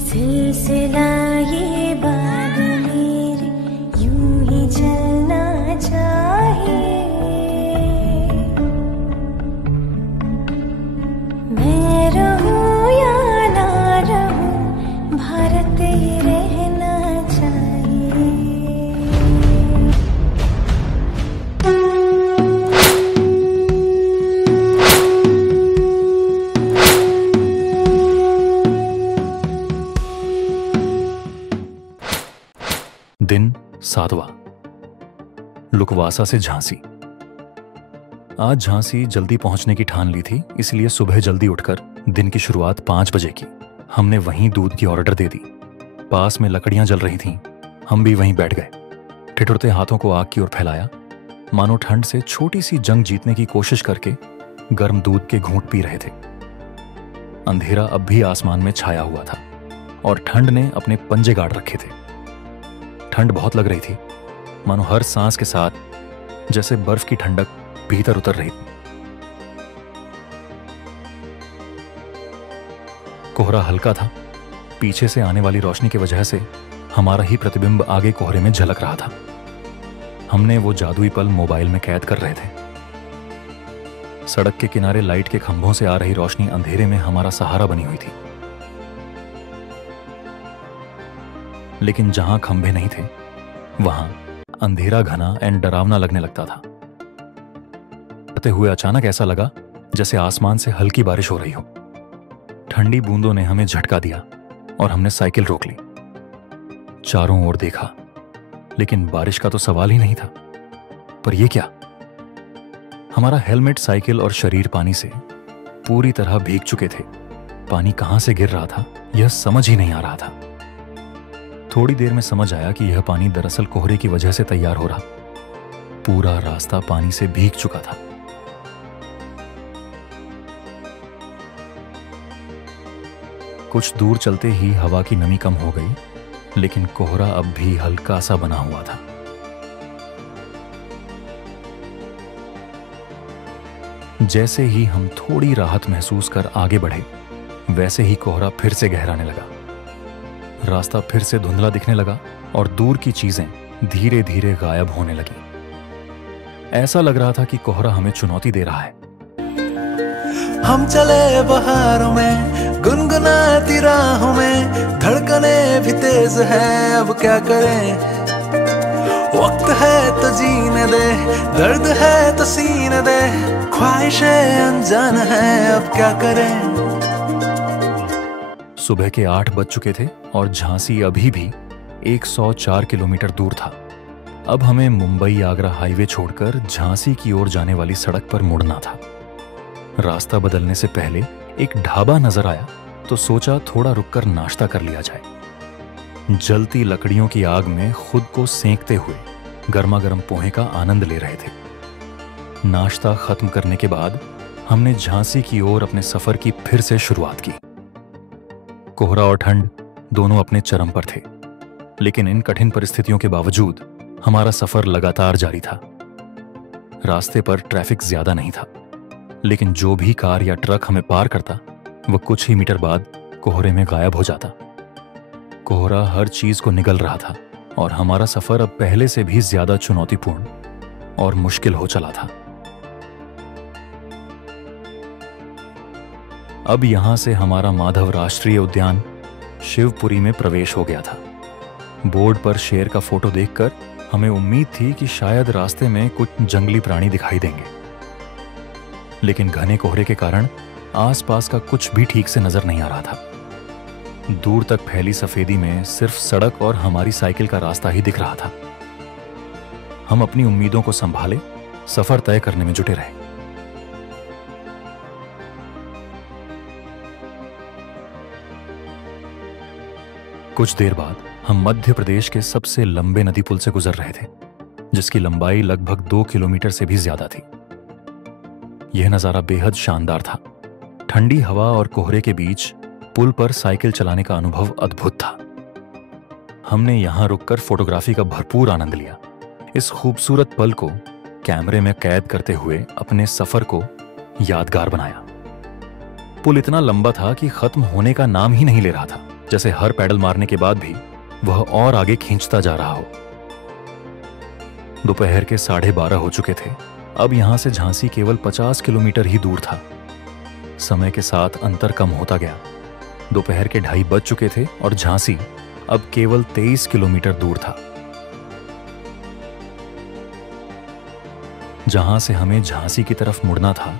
सिलसिला ये बादलेर यूं ही चलना चाहिए। मैं रहूं या ना रहूं, भारत ही रहना चाहिए। दिन 7वां। लुकवासा से झांसी। आज झांसी जल्दी पहुंचने की ठान ली थी, इसलिए सुबह जल्दी उठकर दिन की शुरुआत 5 बजे की। हमने वहीं दूध की ऑर्डर दे दी। पास में लकड़ियां जल रही थीं, हम भी वहीं बैठ गए। ठिठुरते हाथों को आग की ओर फैलाया, मानो ठंड से छोटी सी जंग जीतने की कोशिश करके गर्म दूध के घूंट पी रहे थे। अंधेरा अब भी आसमान में छाया हुआ था और ठंड ने अपने पंजे गाड़ रखे थे। ठंड बहुत लग रही थी, मानो हर सांस के साथ जैसे बर्फ की ठंडक भीतर उतर रही थी। कोहरा हल्का था, पीछे से आने वाली रोशनी की वजह से हमारा ही प्रतिबिंब आगे कोहरे में झलक रहा था। हमने वो जादुई पल मोबाइल में कैद कर रहे थे। सड़क के किनारे लाइट के खंभों से आ रही रोशनी अंधेरे में हमारा सहारा बनी हुई थी, लेकिन जहां खंभे नहीं थे वहां अंधेरा घना एंड डरावना लगने लगता था। करते हुए अचानक ऐसा लगा जैसे आसमान से हल्की बारिश हो रही हो। ठंडी बूंदों ने हमें झटका दिया और हमने साइकिल रोक ली। चारों ओर देखा, लेकिन बारिश का तो सवाल ही नहीं था। पर यह क्या? हमारा हेलमेट, साइकिल और शरीर पानी से पूरी तरह भीग चुके थे। पानी कहां से गिर रहा था यह समझ ही नहीं आ रहा था। थोड़ी देर में समझ आया कि यह पानी दरअसल कोहरे की वजह से तैयार हो रहा। पूरा रास्ता पानी से भीग चुका था। कुछ दूर चलते ही हवा की नमी कम हो गई, लेकिन कोहरा अब भी हल्का सा बना हुआ था। जैसे ही हम थोड़ी राहत महसूस कर आगे बढ़े, वैसे ही कोहरा फिर से गहराने लगा। रास्ता फिर से धुंधला दिखने लगा और दूर की चीजें धीरे धीरे गायब होने लगी। ऐसा लग रहा था कि कोहरा हमें चुनौती दे रहा है। हम चले बहारों में, गुनगुनाती राहों में, धड़कने भी तेज है, अब क्या करें। वक्त है तो जीने दे, दर्द है तो सीने दे, ख्वाहिशें अनजान है, अब क्या करें। सुबह के 8 बज चुके थे और झांसी अभी भी 104 किलोमीटर दूर था। अब हमें मुंबई आगरा हाईवे छोड़कर झांसी की ओर जाने वाली सड़क पर मुड़ना था। रास्ता बदलने से पहले एक ढाबा नजर आया तो सोचा थोड़ा रुककर नाश्ता कर लिया जाए। जलती लकड़ियों की आग में खुद को सेंकते हुए गर्मा गर्म पोहे का आनंद ले रहे थे। नाश्ता खत्म करने के बाद हमने झांसी की ओर अपने सफर की फिर से शुरुआत की। कोहरा और ठंड दोनों अपने चरम पर थे, लेकिन इन कठिन परिस्थितियों के बावजूद हमारा सफर लगातार जारी था। रास्ते पर ट्रैफिक ज्यादा नहीं था, लेकिन जो भी कार या ट्रक हमें पार करता वह कुछ ही मीटर बाद कोहरे में गायब हो जाता। कोहरा हर चीज को निगल रहा था और हमारा सफर अब पहले से भी ज्यादा चुनौतीपूर्ण और मुश्किल हो चला था। अब यहां से हमारा माधव राष्ट्रीय उद्यान शिवपुरी में प्रवेश हो गया था। बोर्ड पर शेर का फोटो देखकर हमें उम्मीद थी कि शायद रास्ते में कुछ जंगली प्राणी दिखाई देंगे, लेकिन घने कोहरे के कारण आसपास का कुछ भी ठीक से नजर नहीं आ रहा था। दूर तक फैली सफेदी में सिर्फ सड़क और हमारी साइकिल का रास्ता ही दिख रहा था। हम अपनी उम्मीदों को संभाले सफर तय करने में जुटे रहे। कुछ देर बाद हम मध्य प्रदेश के सबसे लंबे नदी पुल से गुजर रहे थे, जिसकी लंबाई लगभग 2 किलोमीटर से भी ज्यादा थी। यह नजारा बेहद शानदार था। ठंडी हवा और कोहरे के बीच पुल पर साइकिल चलाने का अनुभव अद्भुत था। हमने यहां रुककर फोटोग्राफी का भरपूर आनंद लिया। इस खूबसूरत पल को कैमरे में कैद करते हुए अपने सफर को यादगार बनाया। पुल इतना लंबा था कि खत्म होने का नाम ही नहीं ले रहा था। जैसे हर पैडल मारने के बाद भी वह और आगे खींचता जा रहा हो। दोपहर के 12:30 हो चुके थे। अब यहां से झांसी केवल 50 किलोमीटर ही दूर था। समय के साथ अंतर कम होता गया। दोपहर के 2:30 बज चुके थे और झांसी अब केवल 23 किलोमीटर दूर था। जहां से हमें झांसी की तरफ मुड़ना था,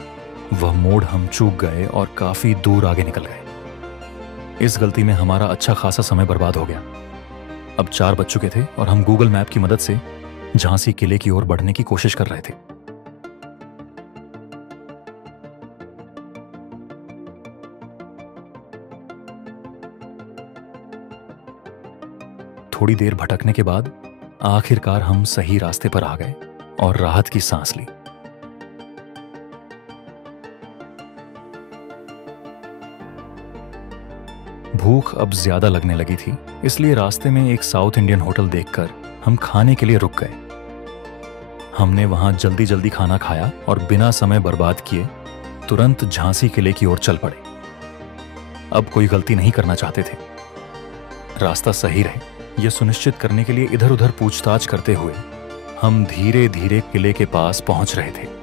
वह मोड़ हम चूक गए और काफी दूर आगे निकल गए। इस गलती में हमारा अच्छा खासा समय बर्बाद हो गया। अब 4 बज चुके थे और हम गूगल मैप की मदद से झांसी किले की ओर बढ़ने की कोशिश कर रहे थे। थोड़ी देर भटकने के बाद आखिरकार हम सही रास्ते पर आ गए और राहत की सांस ली। भूख अब ज्यादा लगने लगी थी, इसलिए रास्ते में एक साउथ इंडियन होटल देखकर हम खाने के लिए रुक गए। हमने वहां जल्दी जल्दी खाना खाया और बिना समय बर्बाद किए तुरंत झांसी किले की ओर चल पड़े। अब कोई गलती नहीं करना चाहते थे। रास्ता सही रहे, यह सुनिश्चित करने के लिए इधर उधर पूछताछ करते हुए हम धीरे धीरे किले के पास पहुंच रहे थे।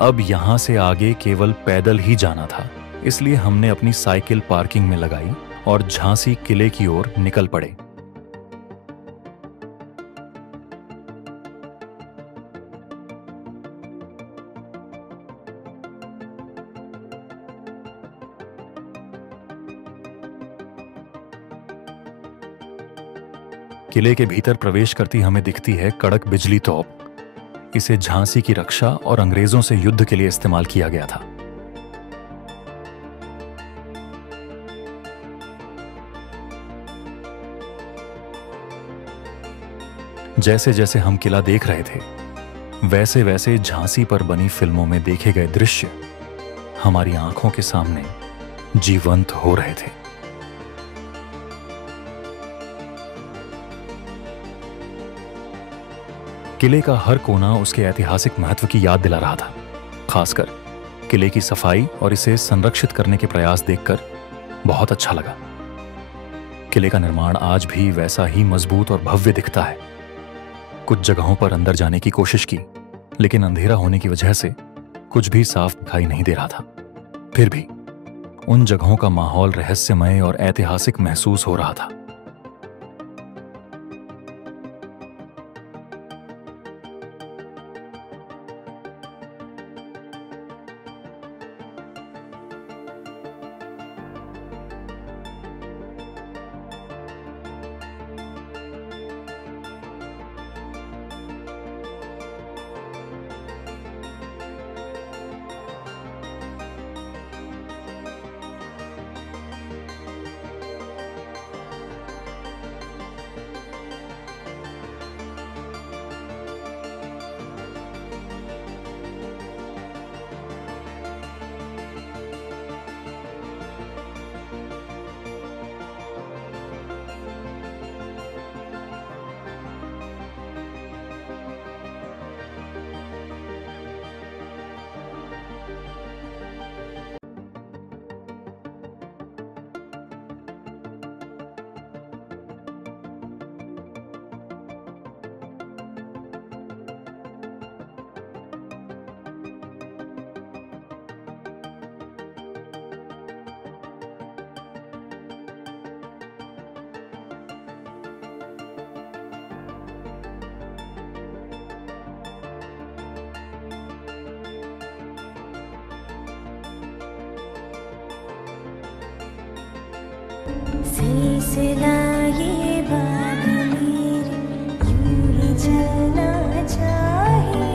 अब यहां से आगे केवल पैदल ही जाना था, इसलिए हमने अपनी साइकिल पार्किंग में लगाई और झांसी किले की ओर निकल पड़े। किले के भीतर प्रवेश करती हमें दिखती है कड़क बिजली तोप। इसे झांसी की रक्षा और अंग्रेजों से युद्ध के लिए इस्तेमाल किया गया था। जैसे जैसे हम किला देख रहे थे, वैसे वैसे झांसी पर बनी फिल्मों में देखे गए दृश्य हमारी आंखों के सामने जीवंत हो रहे थे। किले का हर कोना उसके ऐतिहासिक महत्व की याद दिला रहा था। खासकर किले की सफाई और इसे संरक्षित करने के प्रयास देखकर बहुत अच्छा लगा। किले का निर्माण आज भी वैसा ही मजबूत और भव्य दिखता है। कुछ जगहों पर अंदर जाने की कोशिश की, लेकिन अंधेरा होने की वजह से कुछ भी साफ दिखाई नहीं दे रहा था। फिर भी उन जगहों का माहौल रहस्यमय और ऐतिहासिक महसूस हो रहा था। सिलसिला ये बादली यूं ही चलना चाहिए।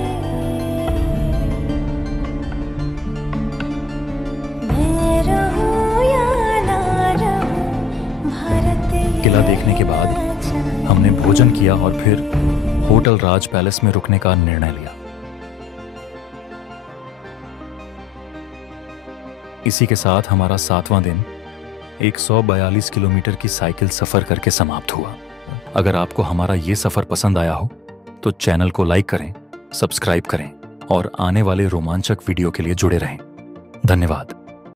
मैं रहूं या ना रहूं, भारत ये किला देखने के बाद हमने भोजन किया और फिर होटल राज पैलेस में रुकने का निर्णय लिया। इसी के साथ हमारा 7वां दिन 142 किलोमीटर की साइकिल सफर करके समाप्त हुआ। अगर आपको हमारा ये सफर पसंद आया हो तो चैनल को लाइक करें, सब्सक्राइब करें और आने वाले रोमांचक वीडियो के लिए जुड़े रहें। धन्यवाद।